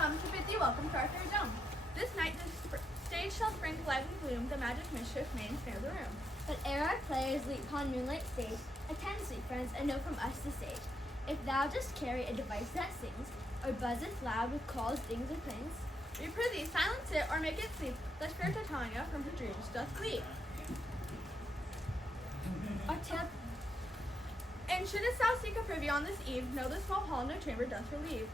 come to bid thee welcome to our fair dome. This night the stage shall spring to lively bloom, the magic mischief may ensnare the room. But ere our players leap upon moonlight stage, attend, sweet friends, a note from us to sage. If thou dost carry a device that sings, or buzzeth loud with calls, dings, or clings, We prithee silence it or make it sleep, lest fair Titania from her dreams doth leap. our tale And shouldest thou seek a privy on this eve, know the small hall no chamber doth relieve.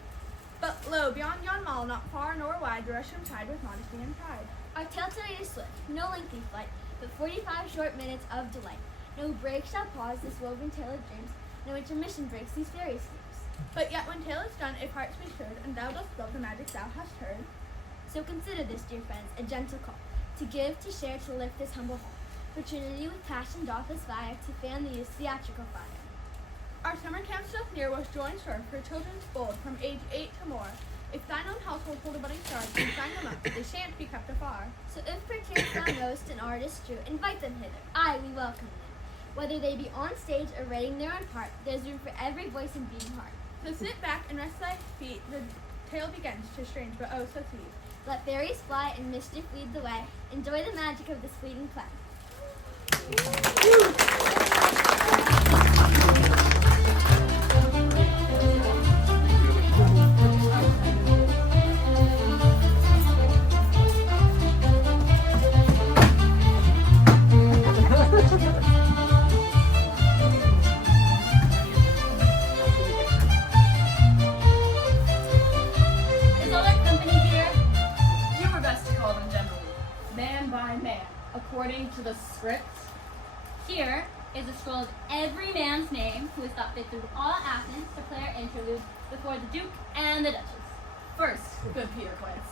But lo, beyond yon mall, not far nor wide, the Russian tide with modesty and pride. Our tale tonight is swift, no lengthy flight, but 45 short minutes of delight. No break shall pause this woven tale of dreams, no intermission breaks these fairy sleeps. But yet when tale is done, if hearts be stirred, and thou dost love the magic thou hast heard, So consider this, dear friends, a gentle call, to give, to share, to lift this humble hall. For Trinity with passion doth aspire to fan the youth's theatrical fire. our summer camps doth near, was joy and serve for children's bold, from age 8 to more. If thine own household hold a budding star, then sign them up, they shan't be kept afar. So if perchance thou knowest an artist true, invite them hither, aye, we welcome them. Whether they be on stage or writing their own part, there's room for every voice and beating heart. So sit back and rest thy feet, the tale begins, 'tis strange but oh so sweet. Let fairies fly and mischief lead the way. Enjoy the magic of this fleeting play. Is all our company here? You were best to call them generally, man by man, according to the script. Here is a scroll of every man's name who has thought fit through all Athens to play our interlude before the Duke and the Duchess. First, good Peter Quince,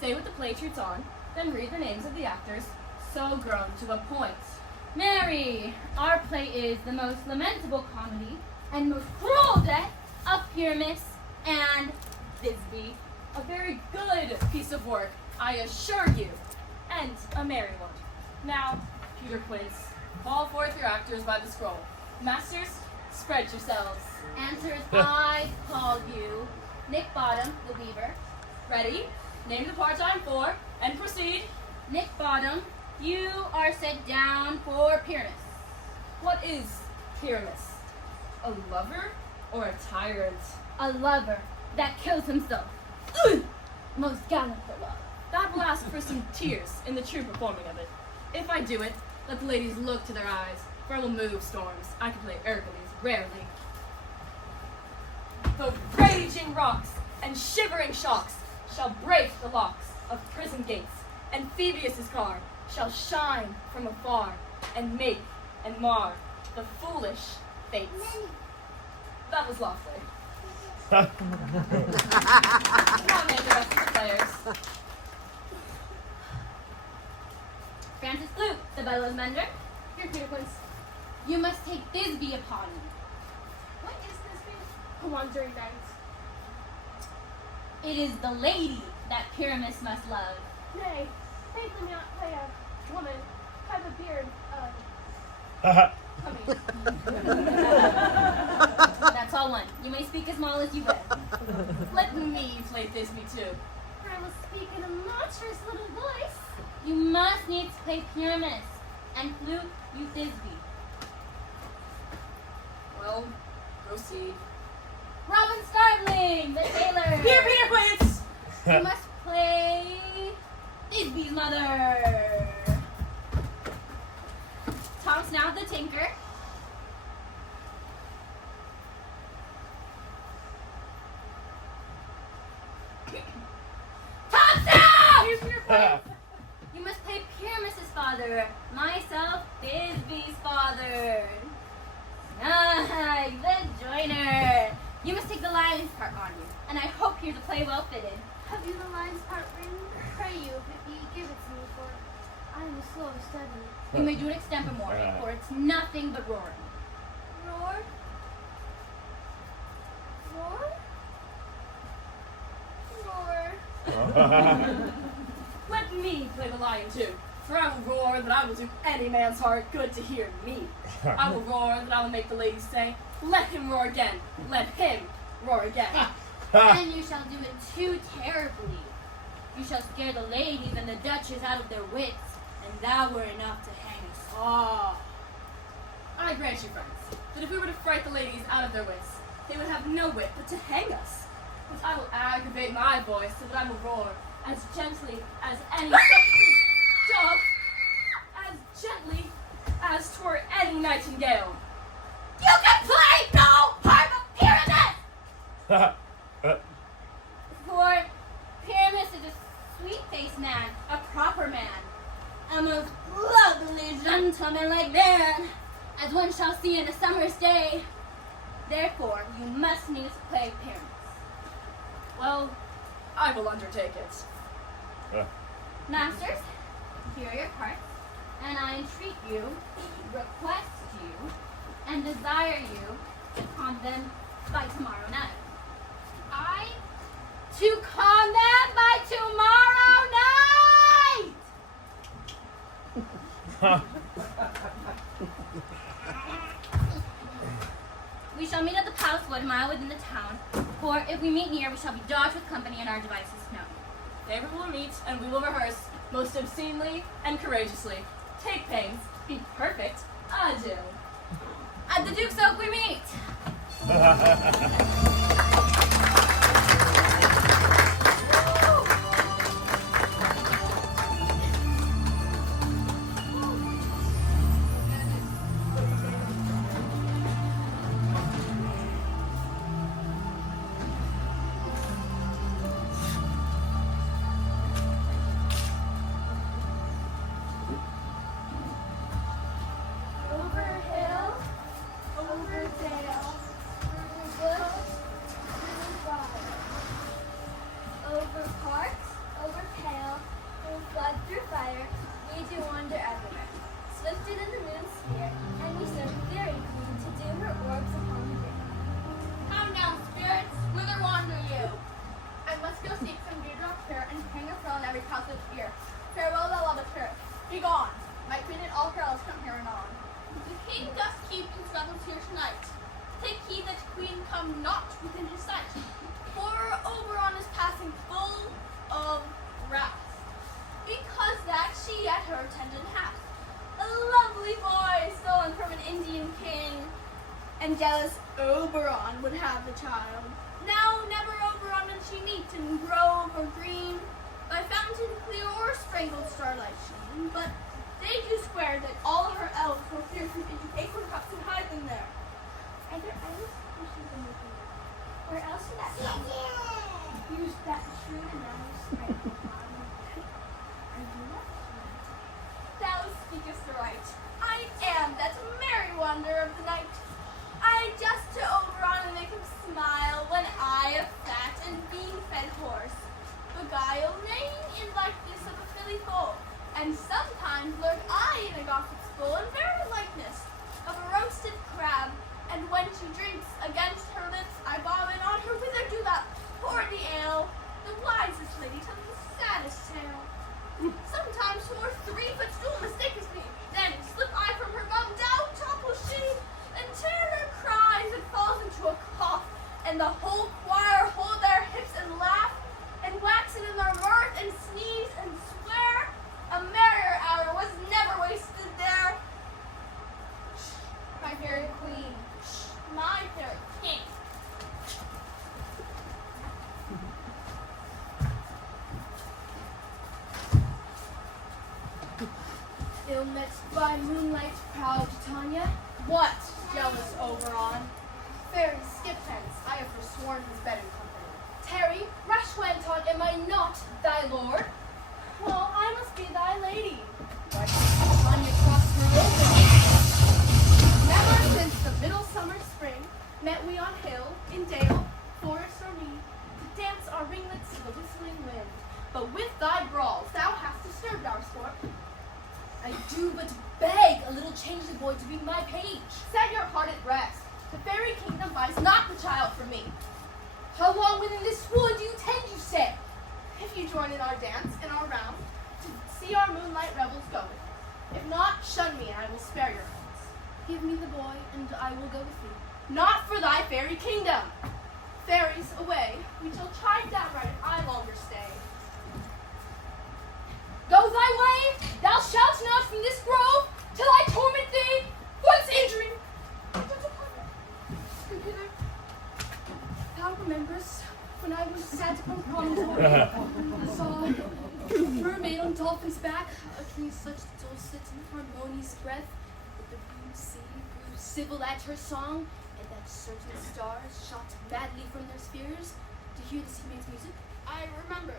say what the play treats on, then read the names of the actors, so grown to a point. Mary, our play is the most lamentable comedy and most cruel death of Pyramus and Thisbe. A very good piece of work, I assure you, and a merry one. Now, Peter Quince, call forth your actors by the scroll. Masters, spread yourselves. Answers, I call you Nick Bottom, the weaver. Ready? Name the part I'm for, and proceed. Nick Bottom, you are set down for Pyramus. What is Pyramus? A lover or a tyrant? A lover that kills himself. Most gallant for love. That will ask for some tears in the true performing of it. If I do it, let the ladies look to their eyes, for I will move storms. I can play Hercules rarely. The raging rocks and shivering shocks shall break the locks of prison gates, and Phoebus's car shall shine from afar and make and mar the foolish fates. That was lovely. Now name the rest of the players. Francis Flute, the bellows mender. Here, Peter Quince. You must take Thisbe upon you. What is this face? A wandering knight. It is the lady that Pyramus must love. Nay, faith let me not play a woman, have a beard, coming. That's all one. You may speak as small as you will. Let me play Thisbe too. I will speak in a monstrous little voice. You must needs play Pyramus, and Flute you Thisbe. Well, proceed. Robin Starveling, the tailor. Here, Peter Quince! You must play Thisbe's mother. Tom Snout, the tinker. Tom Snout! Here's your place. You must play Pyramus's father, myself, Thisbe's father. Snug, the joiner. You must take the lion's part on you, and I hope here's a play well fitted. Have you the lion's part written? Pray you, if ye give it to me, for I am slow of study. You may do it extempore, for it's nothing but roaring. Roar? Roar? Roar. Let me play the lion too, for I will roar that I will do any man's heart good to hear me. I will roar that I will make the ladies say, let him roar again, let him roar again. And you shall do it too terribly. You shall scare the ladies and the Duchess out of their wits, and that were enough to hang us all. I grant you, friends, that if we were to fright the ladies out of their wits, they would have no wit but to hang us. But I will aggravate my voice so that I will roar as gently as any dog, as gently as 'twere any nightingale. You can play no part of Pyramus! For Pyramus is a sweet-faced man, a proper man, a most lovely gentleman-like man, as one shall see in a summer's day. Therefore, you must needs play Pyramus. Well, I will undertake it. Masters, here are your parts, and I entreat you, request you, and desire you to con them by tomorrow night. To con them by tomorrow night! We shall meet at the palace wood a mile within the town, for if we meet near, we shall be dogged with company and our devices known. There we will meet, and we will rehearse most obscenely and courageously. Take pains, be perfect, adieu. At the Duke's Oak we meet! And jealous Oberon would have the child. Now never Oberon and she meet in grove or green, by fountain clear or sprinkled starlight sheen. But they do swear that all her elves will fearsome into acorn cups and hide them there. Are there idols pushes in the field? Where else would that come? Use that shrewd and narrow strength. Are you not sure? Thou speakest right. I am that merry wonder of the night. I just to Oberon and make him smile when I, a fat and bean-fed horse, beguile rein in likeness of a filly foal, and sometimes lurk I in a gossip's bowl and bear the likeness of a roasted crab, and when she drinks against her lips, I bobbin on her whither do that pour the ale, the wisest lady tells the saddest tale. Sometimes for 3-foot stool mistakes me, then slip I from her gum, down topples she, and terror cries and falls into a cough, and the whole choir hold their hips and laugh, and waxen in their mirth and sneeze and swear. A merrier hour was never wasted there. My fairy queen, my fairy king. Ill met by moonlight, proud Titania. What, jealous Oberon? Fairy, skip hence, I have forsworn his bed and company. Tarry, rash wanton, am I not thy lord? Well, I must be thy lady. Why should Titania cross her Oberon? Never since the middle summer spring met we on hill, in dale, forest or mead, to dance our ringlets to the whistling wind. But with thy brawls thou hast disturbed our sport. I do but beg a little change the boy to be my page. Set your heart at rest. The fairy kingdom buys not the child for me. How long within this wood do you tend, you say? If you join in our dance and our round, to see our moonlight revels go. If not, shun me, and I will spare your hands. Give me the boy, and I will go with thee. Not for thy fairy kingdom. Fairies, away, we who sat upon promontory. I saw a mermaid on dolphin's back, uttering such dulcet and harmonious breath that the blue sea grew civil at her song, and that certain stars shot madly from their spheres to hear the sea maid's music. I remember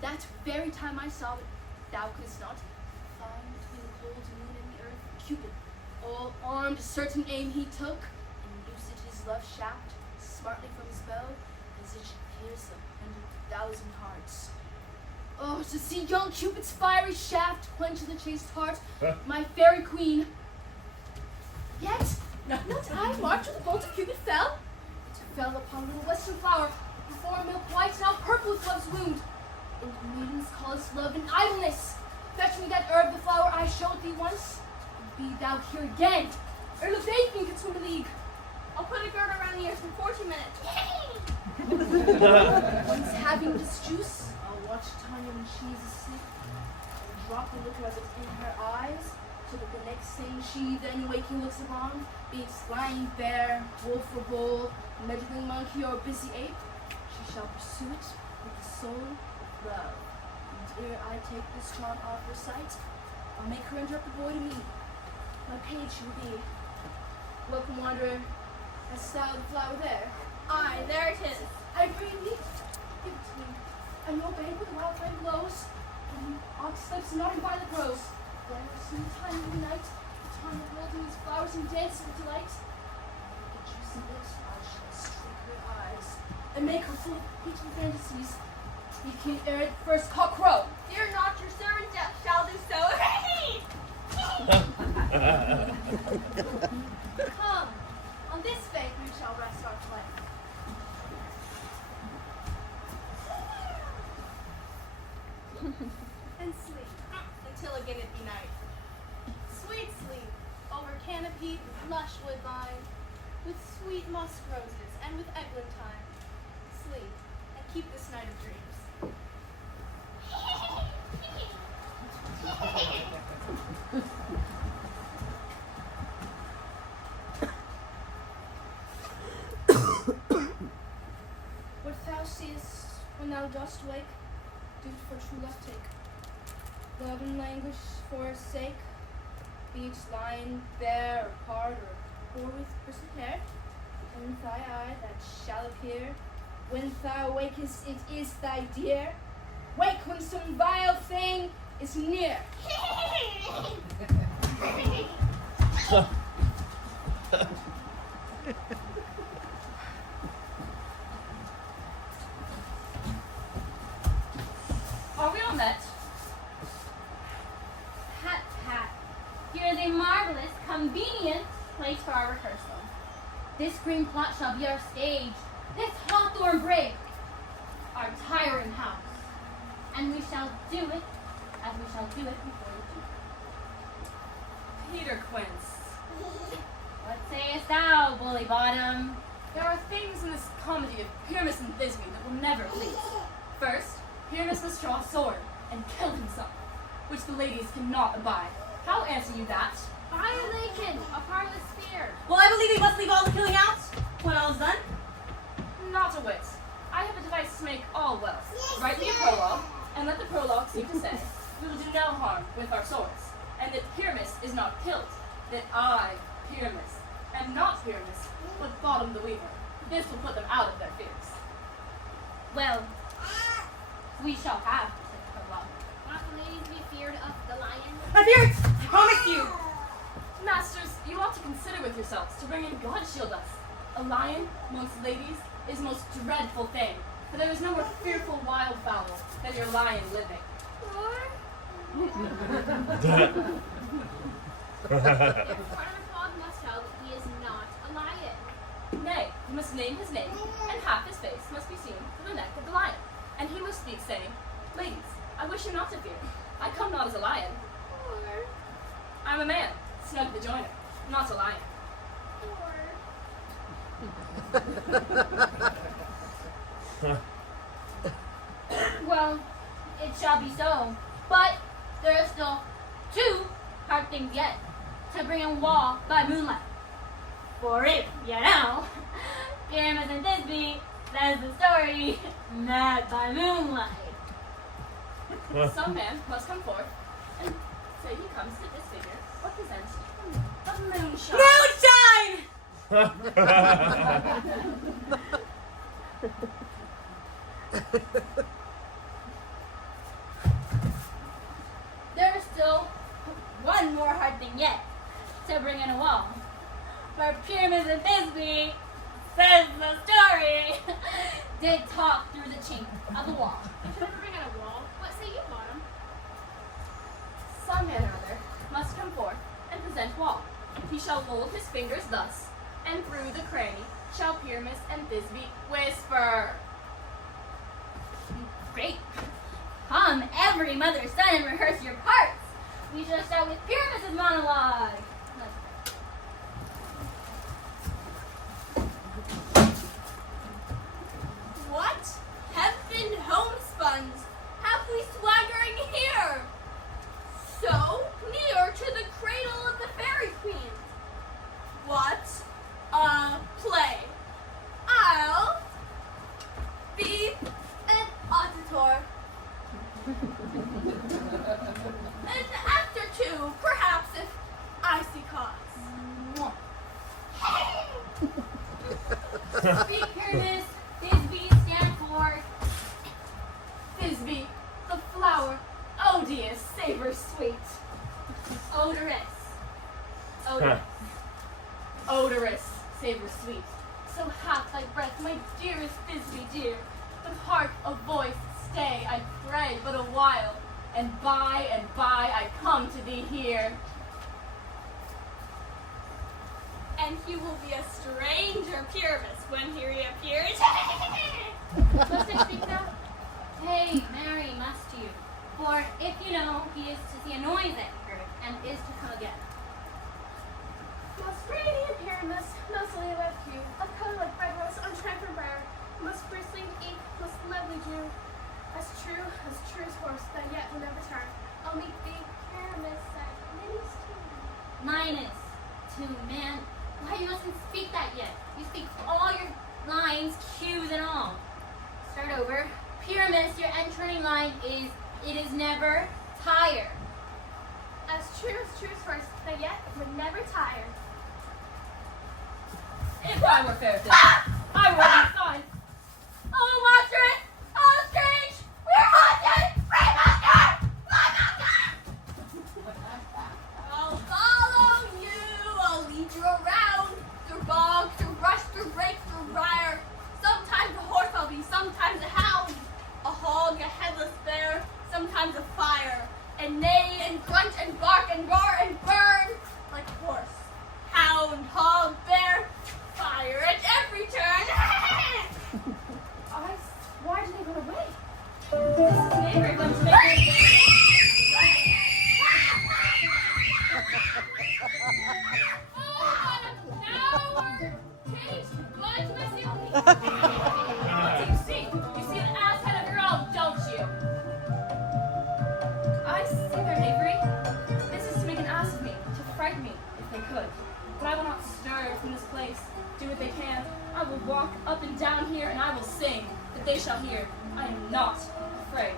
that very time I saw it, thou couldst not find between the cold moon and the earth Cupid, all armed, certain aim he took, and loosed his love shaft smartly from his bow, as it should pierce 100,000 hearts. Oh, to see young Cupid's fiery shaft quench the chaste heart, my fairy queen. Yet, not I marked where the bolt of Cupid fell. It fell upon a little western flower, before milk white, now purple with love's wound. And maidens call us love and idleness. Fetch me that herb, the flower I showed thee once, and be thou here again, ere the bathing could swim a league. I'll put a girdle around the ears for 40 minutes. Once having this juice, I'll watch Tanya when she's asleep. I'll drop the liquor as it's in her eyes, so that the next thing she then waking looks upon, be it flying bear, wolf or bull, meddling monkey or busy ape, she shall pursue it with the soul of love. And ere I take this charm off her sight, I'll make her interrupt the boy to me. My page she will be. Welcome, wanderer. Hast thou the flower there? Aye, there it is. I pray thee, give it to me. And no bank with the wild flame glows, and ox slips nodding by the groves. Then some time in the night, the time of holding these flowers and dancing with delight. And with the juicy lips, I shall streak her eyes, and make her full of hateful fantasies. Speaking ere the first cock crow. Fear not, your servant shall do so. Come, on this faith we shall rest our play. And sleep, until again it be night. Sweet sleep, over canopied with lush woodbine, with sweet musk roses and with eglantine. Sleep, and keep this night of dreams. What thou seest when thou dost wake, do it for true love take. Love and languish for his sake, be it lion, bear, or pard, or boar with bristled hair, and thy eye that shall appear, when thou wakest it is thy dear. Wake when some vile thing is near. Are we all met? Pat, pat. Here is a marvelous, convenient place for our rehearsal. This green plot shall be our stage, this hawthorn brake, our tiring house. And we shall do it as we shall do it before the Duke. Peter Quince. What sayest thou, bully bottom? There are things in this comedy of Pyramus and Thisbe that will never please. First, Pyramus must draw a sword and kill himself, which the ladies cannot abide. How answer you that? By a Lakin, a parlous spear. Well, I believe we must leave all the killing out when all is done. Not a whit. I have a device to make all well. Write me a prologue, and let the prologue seem to say, we will do no harm with our swords, and that Pyramus is not killed, that I, Pyramus, am not Pyramus, but Bottom the Weaver. This will put them out of their fears. Well, we shall have such a prologue. Not the ladies be feared of the lion. My beards! I promise you! Masters, you ought to consider with yourselves to bring in God shield us. A lion, amongst ladies, is a most dreadful thing, for there is no more fearful wildfowl than your lion living. Parliament must tell that he is not a lion. Nay, you must name his name, and half his face must be seen from the neck of the lion. And he must speak, saying, Ladies, I wish you not to fear. I come not as a lion. I'm a man, Snug the Joiner, not a lion. Well, it shall be so. But there are still two hard things yet to bring in wall by moonlight. For if, you know, Pyramus and Thisbe says the story, not by moonlight. Some man must come forth and say he comes to disfigure or present the moonshine. Moonshine! There's still one more hard thing yet to bring in a wall. For Pyramus and Thisbe, says the story, did talk through the chink of the wall. If you ever bring out a wall, what say you, Bottom? Some man or other must come forth and present wall. He shall hold his fingers thus, and through the cranny shall Pyramus and Thisbe whisper. Great. Come, every mother's son, and rehearse your parts. We shall start with Pyramus' monologue. What? Heaven homespuns have we swaggering here? So near to the cradle of the fairy queen. What a play. I'll be an auditor. An actor too, perhaps, if I see cause. Speak, Pyramus. Thisbe, stand forth. Thisbe, the flower, odious, savor sweet. Odorous. Odorous, savor sweet. So hath thy breath, my dearest Thisbe dear. But hark, a voice, stay, I pray, but a while. And by I come to thee here. And he will be a stranger Pyramus when he reappears. Must I speak now? Hey, Mary, must you? For if you know, he is to see a noise at her, and is to come again. Most radiant Pyramus, most lily red hue, of color like red rose on transparent briar, most bristling ink, most lovely Jew, as true as horse that yet will never turn. I'll meet thee, Pyramus, at Minnie's tomb. Minus two, man. Why, you mustn't speak that yet. You speak all your lines, cues, and all. Start over. Pyramus, your entering line is, it is never tire. As true as horse that yet would never tire. If I were fair, Thisbe, I would be fine. Oh, monstrous! Oh, strange! We're haunted! Free monster! Fly monster! I'll follow you. I'll lead you around through bog, through brush, through brake, through briar. Sometimes a horse I'll be, sometimes a hound, a hog, a headless bear, sometimes a fire, and neigh and grunt and bark and roar and burn like a horse, hound, hog, bear, fire at every turn. Why did they run away? This is neighbor going to make me. What do you see? You see an ass head of your own, don't you? I see their knavery. This is to make an ass of me, to frighten me, if they could. But I will not stir from this place. Do what they can. I will walk up and down here, and I will sing, that they shall hear. I am not afraid.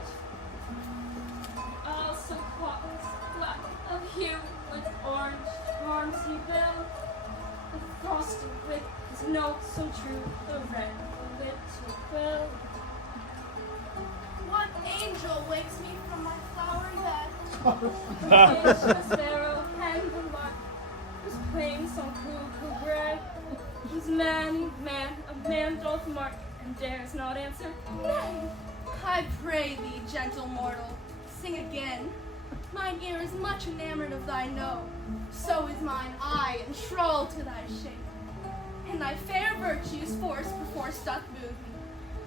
Also clocks, black of hue, with orange arms he built. The frosted wit, his note so true, the red little quill. What angel wakes me from my flowery bed? The sparrow and the lark, whose plain son cuckoo gray, whose man, a man doth mark, and dares not answer. Nay, I pray thee, gentle mortal, sing again. Mine ear is much enamored of thy note, so is mine eye enthralled to thy shape. And thy fair virtues force perforce doth move me,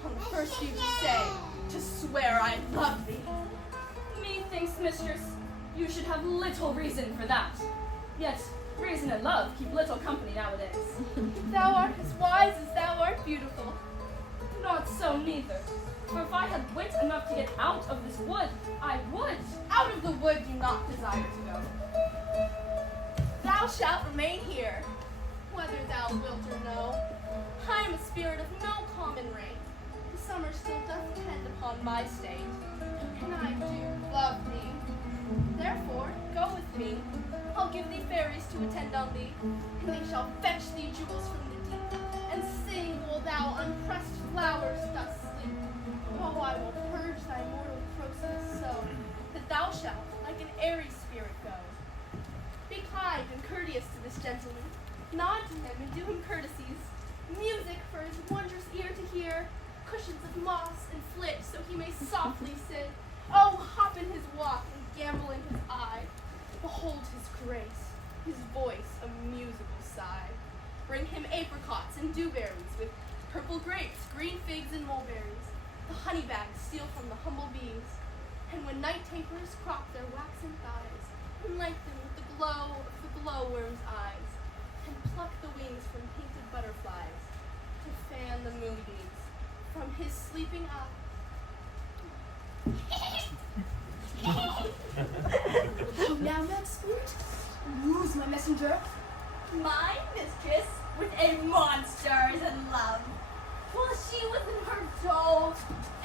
on the first you say, to swear I love thee. Methinks, mistress, you should have little reason for that. Yet reason and love keep little company nowadays. Thou art as wise as thou art beautiful. Not so neither. For if I had wit enough to get out of this wood, I would. Out of the wood do not desire to go. Thou shalt remain here, whether thou wilt or no. I am a spirit of no common reign. The summer still doth tend upon my state, and I do love thee. Therefore, go with me. I'll give thee fairies to attend on thee, and they shall fetch thee jewels from the deep, and sing while thou unpressed flowers dost sleep. Oh, I will purge thy mortal process so, that thou shalt, like an airy spirit, go. Be kind and courteous to this gentleman. Nod to him and do him courtesies. Music for his wondrous ear to hear, cushions of moss and flit so he may softly sit. Oh, hop in his walk and gambol in his eye. Behold his grace, his voice a musical sigh. Bring him apricots and dewberries with purple grapes, green figs, and mulberries. The honey bags steal from the humble bees. And when night tapers crop their waxen thighs, and lengthen with the glow of the glowworm's eyes, and pluck the wings from painted butterflies, to fan the moonbeams from his sleeping eye. Oh, now, mad spirit, who's my messenger? My mistress with a monster is in love. While she was in her dull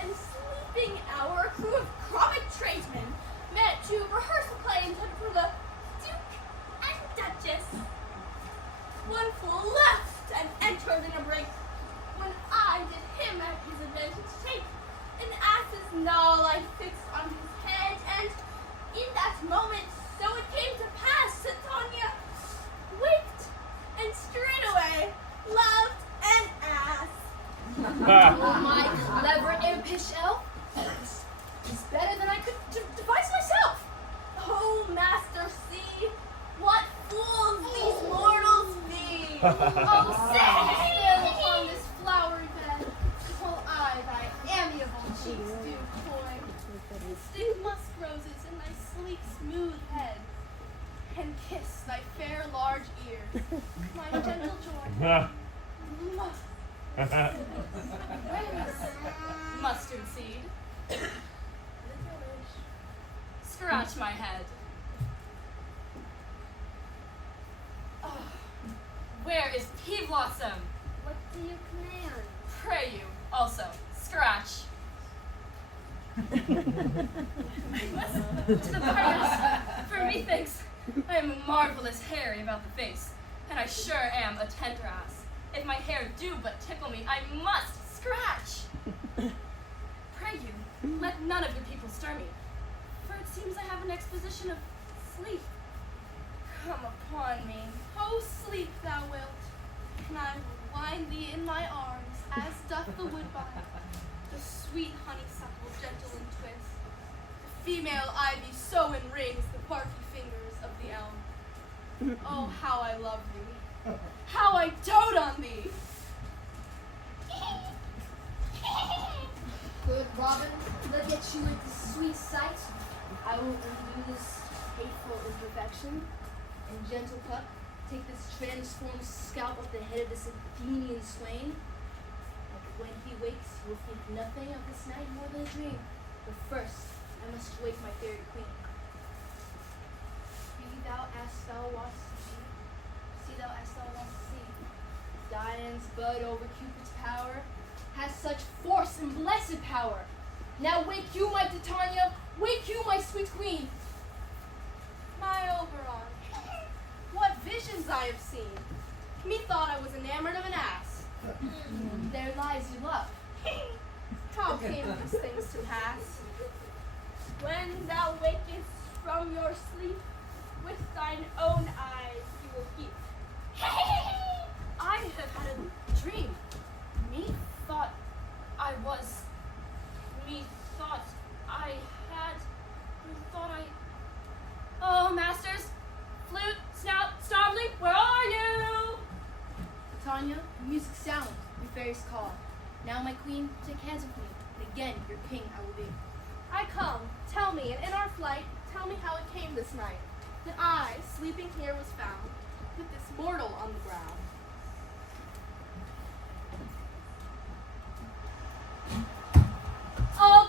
and sleeping hour, a crew of comic tradesmen met to rehearse a play intended for the Duke and Duchess. One fool left and entered in a break, when I did him at his advantage take. An ass's gnaw I fixed on his head, and in that moment so it came to pass that Tanya waked and straightway loved an ass. Oh, my clever impish elf. It's better than I could devise myself. Oh, master, see what fools these mortals be. Oh, stand still upon this flowery bed, while I thy amiable cheeks do coy, and stick musk roses in thy sleek smooth head, and kiss thy fair large ears, my gentle joy. Mustard seed. Scratch my head. Oh, where is Pea Blossom? What do you command? Pray you, also, scratch. To the virus, for methinks I am marvelous hairy about the face, and I sure am a tender ass. If my hair do but tickle me, I must scratch. Pray you, let none of your people stir me, for it seems I have an exposition of sleep. Come upon me. Oh, sleep thou wilt, and I will wind thee in my arms, as doth the woodbine, the sweet honeysuckle gentle in twist. The female ivy so enrings the barky fingers of the elm. Oh, how I love thee, how I dote on thee! Good Robin, look at you with this sweet sight. I will undo this hateful imperfection. And gentle pup, take this transformed scalp off the head of this Athenian swain. And when he wakes, he will think nothing of this night more than a dream. But first, I must wake my fairy queen. Be thou as thou wast to be. See thou as thou wast to see. Dian's bud over Cupid's power has such force and blessed power. Now wake you, my Titania, wake you, my sweet queen. My Oberon, what visions I have seen! Methought I was enamored of an ass. There lies your love. How came these things to pass? When thou wakest from your sleep, with thine own eyes you will peep. I have had a dream. Methought I was. Methought I had. Methought I. Oh, masters! Flute, snout, starveling, where are you? Tanya, the music sounds, your fairies call. Now, my queen, take hands with me, and again your king I will be. I come, tell me, and in our flight, tell me how it came this night, that I, sleeping here, was found, with this mortal on the ground. Oh,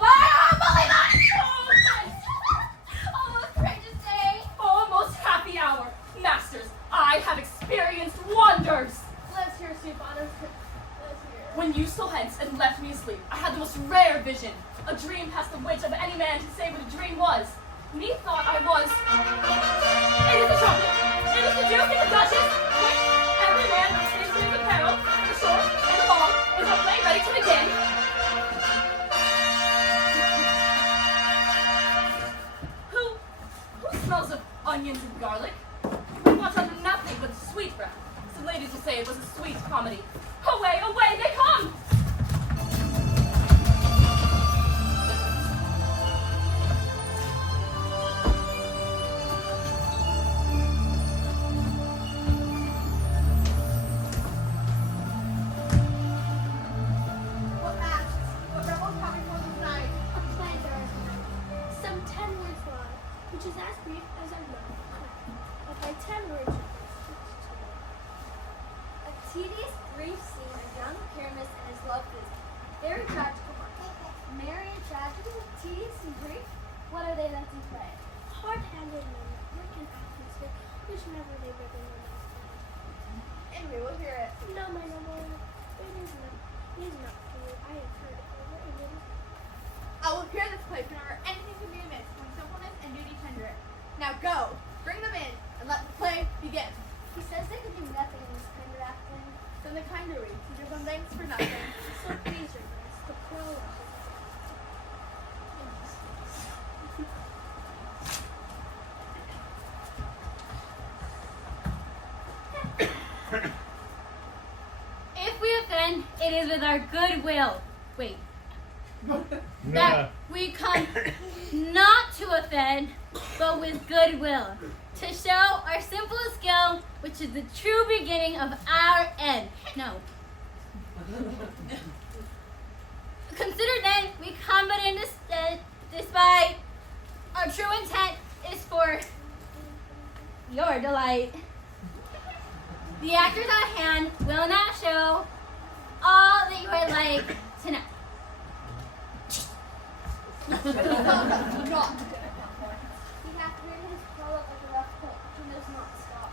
oh, gracious day! Oh, most happy hour! Masters, I have experienced wonders! Let's hear, sweet father. A dream past the wit of any man to say what a dream was. Methought I was. It is the trumpet! It is the duke and the duchess! Quick! Every man must finish his apparel, the sword, and the ball, with our play ready to begin. Who smells of onions and garlic? We want under nothing but sweet breath. Some ladies will say it was a sweet comedy. Away, away, they come! What masks? What rebels coming for this night? A plan there is mine. Some 10 words long, which is as brief as our love. But by 10 words, A tedious, brief scene of young Pyramus and his love visit. Very tragical. Merry and tragedy, tedious and brief. What are they that do play? hard-handed men that work in atmosphere, which never they were in the And we will hear it. No, my noble, it is not for you. I have heard it over and it is I will hear this place whenever anything can be amiss when simpleness and duty tender it. Now go, bring them in, and let the play begin. He says they can do nothing in this kind of acting. Then the kind read to give them thanks for nothing. so please your grace, the prologue If we offend, it is with our good will. Wait. That we come not to offend, but with good will, to show our simple skill, which is the true beginning of our end. No. Consider then, we come but in instead, despite our true intent is for your delight. The actors at hand will not show all that you are like tonight. Not. He hath written his prologue like a rough book, and does not stop.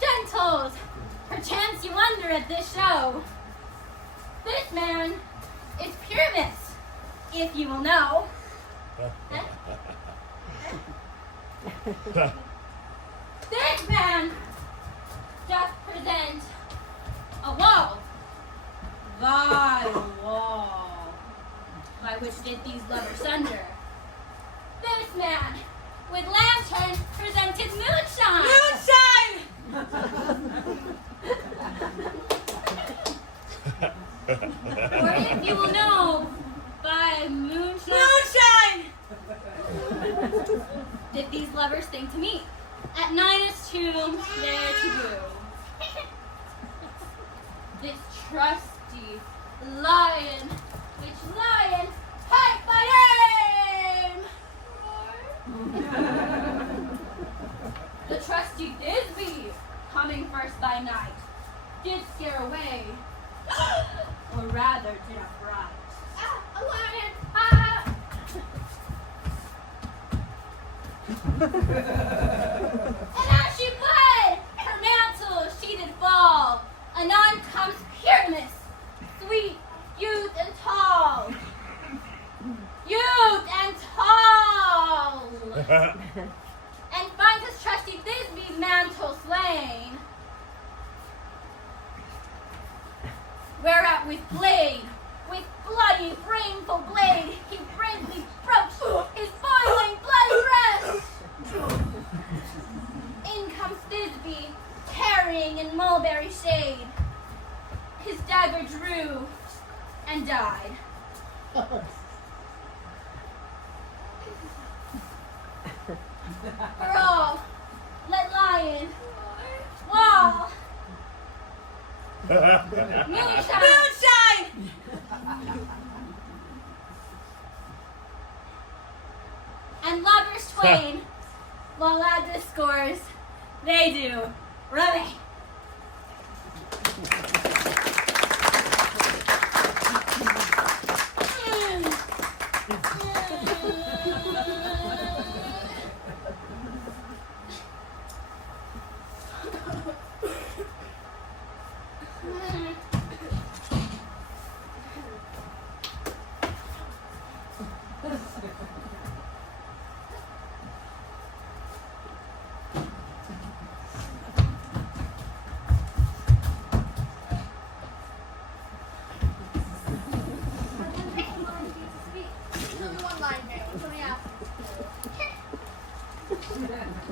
Gentles, perchance you wonder at this show. This man is Pyramus, if you will know. This man doth present a wall, thy wall, by which did these lovers sunder. This man, with lantern, presented moonshine. Or if you will know, by moonshine. Did these lovers think to meet at Ninus' tomb there to woo. This trusty lion, which lion pipe by name. The trusty Thisbe, coming first by night, did scare away, or rather did affright. Ah, a lion! Ah! And as she fled, her mantle she did fall. Anon comes Pyramus, sweet, youth and tall. Youth and tall! And finds his trusty Thisbe's mantle slain. Whereat with blade, with bloody, brameful blade, he bravely broached his boiling bloody breast. In comes Thisbe, tarrying in mulberry shade. His dagger drew and died. For all, let lion, wall, moonshine! And lovers twain, while at discourse, they do remain.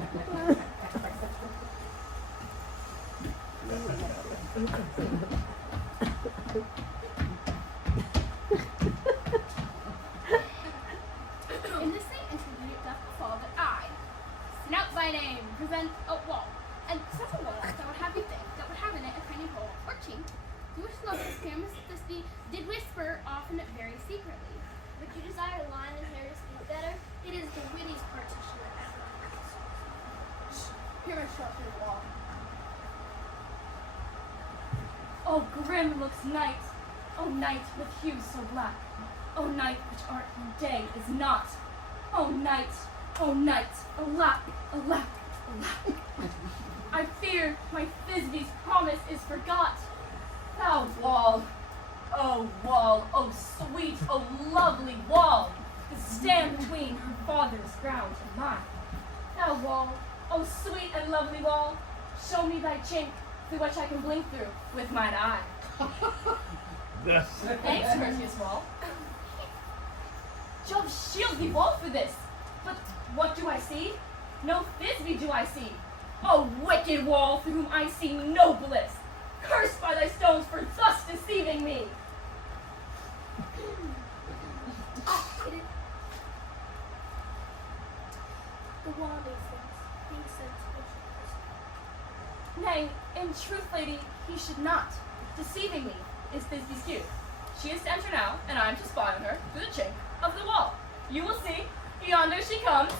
In this same interview it doth befall that I, Snout by name, present a wall, and such a wall that would have you think that would have in it a tiny hole or chink, through which lovers fair Miss Thisbe did whisper often very secretly. Would you desire Lion and Hair to speak better? It is the wittiest partition that ever. Pyramus shut through the wall. O grim looks night, O night with hues so black, O night which art in day is not, O night, alack, alack, alack. I fear my Thisbe's promise is forgot. Thou wall, O sweet, O lovely wall, that stand between her father's ground and mine. Thou wall, O sweet and lovely wall, show me thy chink, through which I can blink through with mine eye. Thanks, courteous wall. Jove shield thee, wall, for this. But what do I see? No Thisbe do I see. O wicked wall, through whom I see no bliss. Cursed by thy stones for thus deceiving me. The wall makes sense. Makes sense. Nay, in truth, lady, he should not. Deceiving me is Thisbe's cue. She is to enter now, and I am to spy on her through the chink of the wall. You will see. Yonder she comes.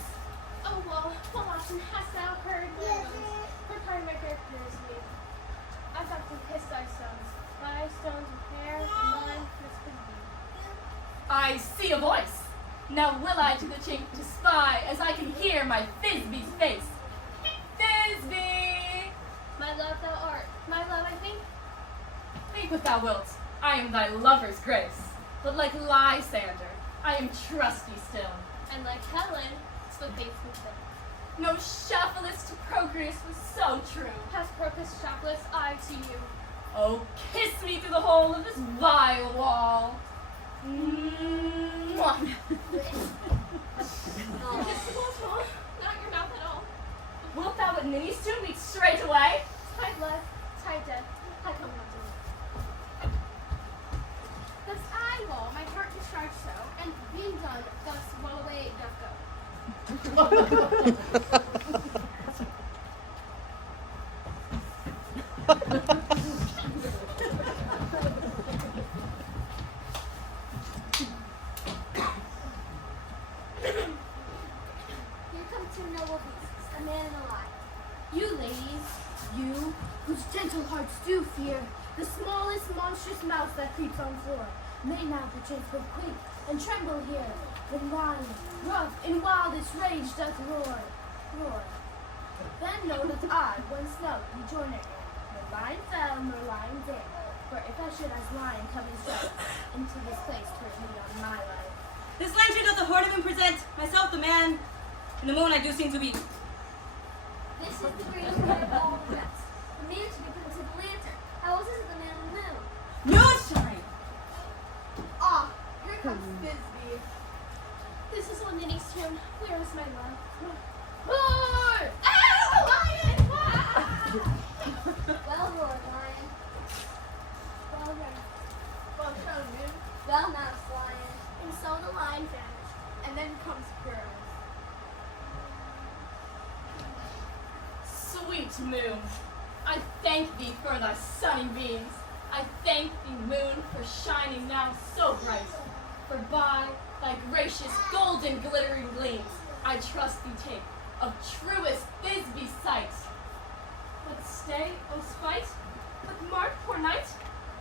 Oh well, often hast thou heard my wounds, for part of my fair me. I thought to kiss thy stones of hair, and mine whispered thee. I see a voice. Now will I to the chink to spy, as I can hear my Thisbe's face. Thisbe! My love thou art, my love I think. Think what thou wilt. I am thy lover's grace. But like Lysander, I am trusty still. And like Helen, so faithful thing. No Shaphalus to Procreus was so true. Hast Procus shopless I to you. Oh, kiss me through the hole of this vile wall. Mwah. Not your mouth at all. Wilt thou at Ninny's soon meet straight away? Tide blood, tide death, I come not to live. Thus I will my heart discharge so, and being done, thus well away doth go. Here come two noble beasts, a man and a lion. You ladies, you, whose gentle hearts do fear the smallest monstrous mouse that creeps on floor, may now perchance both quake and tremble here, when lion, rough in wildest rage doth roar, roar. Then know that I, one snout, rejoiner am, nor lion fell, nor lion dead, for if I should as lion come and strike into this place, 'twere me on my life. This lantern doth the horde of him present, myself the man, in the moon I do seem to be. This is the greatest part of all the rest. The man to be put into the lantern. How else is it the man on the moon? Moonshine! Ah, here comes Thisbe. This is on Ninny's tune. Where is my love? Roar! Ah, lion! Well roared, lion. Well done. Well shown, moon. Well moused, lion. And so the lion vanished. And then comes Pyramus. Sweet moon, I thank thee for thy sunny beams. I thank thee, moon, for shining now so bright. For by thy gracious golden glittering gleams, I trust thee take of truest Thisbe's sight. But stay, O spite, but mark, poor knight,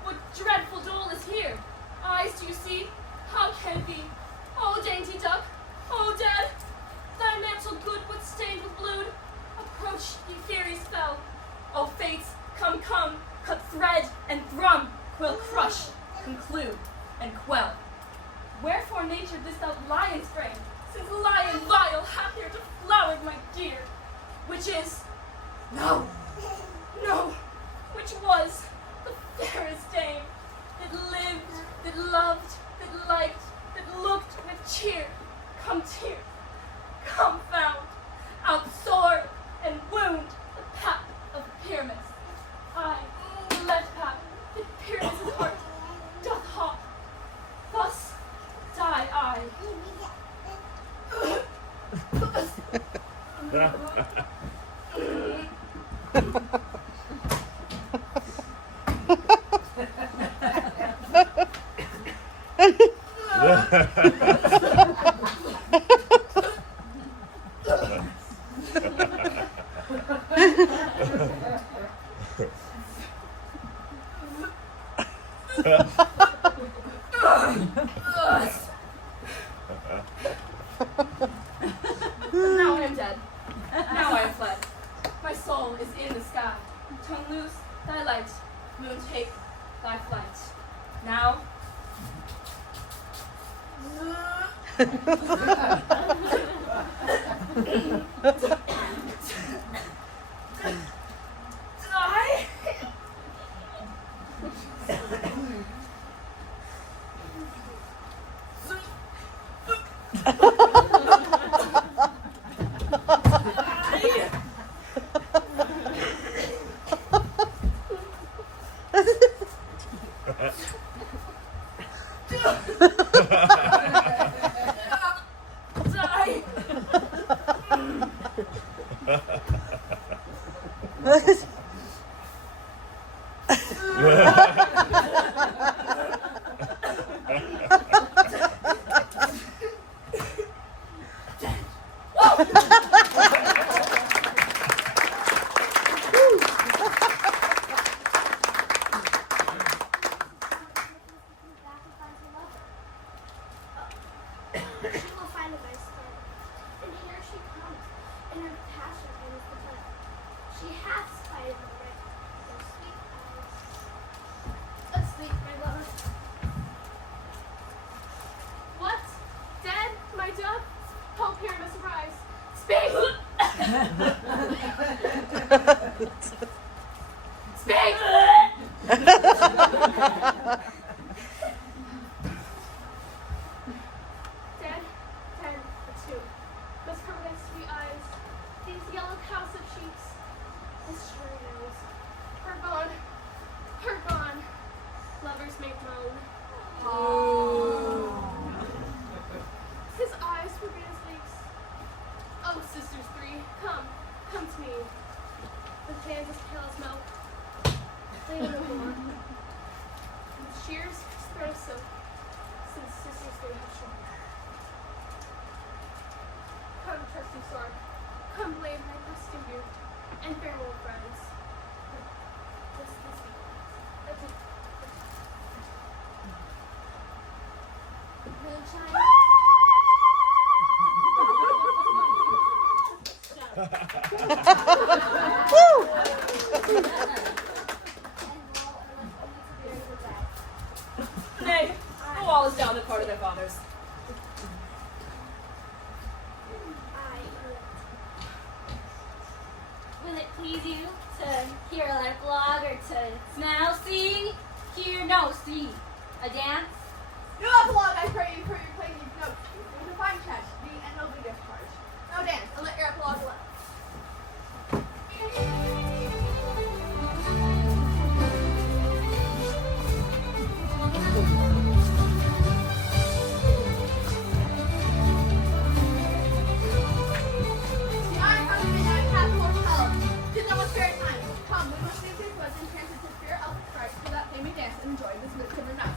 what dreadful dole is here? Eyes do you see? How can it be? O dainty duck, O dead, thy mantle good but stained with blood. Approach, ye fairies fell. O fates, come, come, cut thread and thrum, quill crush, conclude, and quell. Wherefore nature this thou lion's frame, since lion vile hath here deflowered my dear, which is, no, which was the fairest dame, that lived, that loved, that liked, that looked with cheer, come tear, come found, out soar, Now I am dead. Now I am fled. My soul is in the sky. Tongue loose thy light. Moon take thy flight. Now. Die. She will find a nice start. And here she comes, in her passion and is the blood. She hath spied the right, their sweet eyes. Asleep, my love. What? Dead, my dove? Oh, Pyramus, arise. Speak! Speak! Dead, dead, too. Those her sweet eyes, these yellow cowslip cheeks, this cherry nose. Her gone. Lovers make moan. His eyes were green as leeks. Oh, sisters three, come to me. With hands as pale as milk, lay no more. With shears, thread of silk, since sisters three have shrunk. Come, trusty sword, come blade my rusty beard, and farewell, friends. This evening. Moonshine. Nay, the wall is down the part of their fathers. Will it please you to hear a light blog or to smell, see, hear, no, see a dance? No epilogue, I pray you, for your playing these notes. It was a fine catch, the and nobly discharge. No dance, and let your epilogue alone. The iron from the midnight path foretell. 'Tis almost fair time. Come, we must leave these woods and transit to fair elf strike, so that they may dance and enjoy this midsummer night.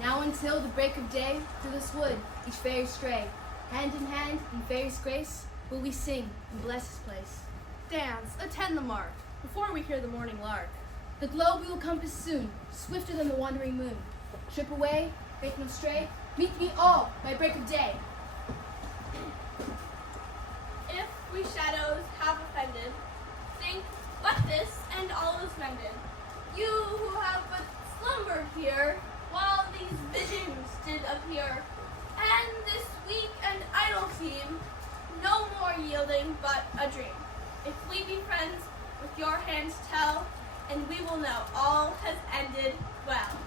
Now until the break of day, through this wood each fairy stray. Hand in hand, in fairy's grace, will we sing and bless this place. Dance, attend the mark, before we hear the morning lark. The globe we will compass soon, swifter than the wandering moon. Trip away, break no stray, meet me all by break of day. If we shadows have offended, think but this, and all is mended. You who have but slumbered here, while these visions did appear, and this weak and idle seem, no more yielding but a dream. If we be friends, with your hands tell, and we will know all has ended well.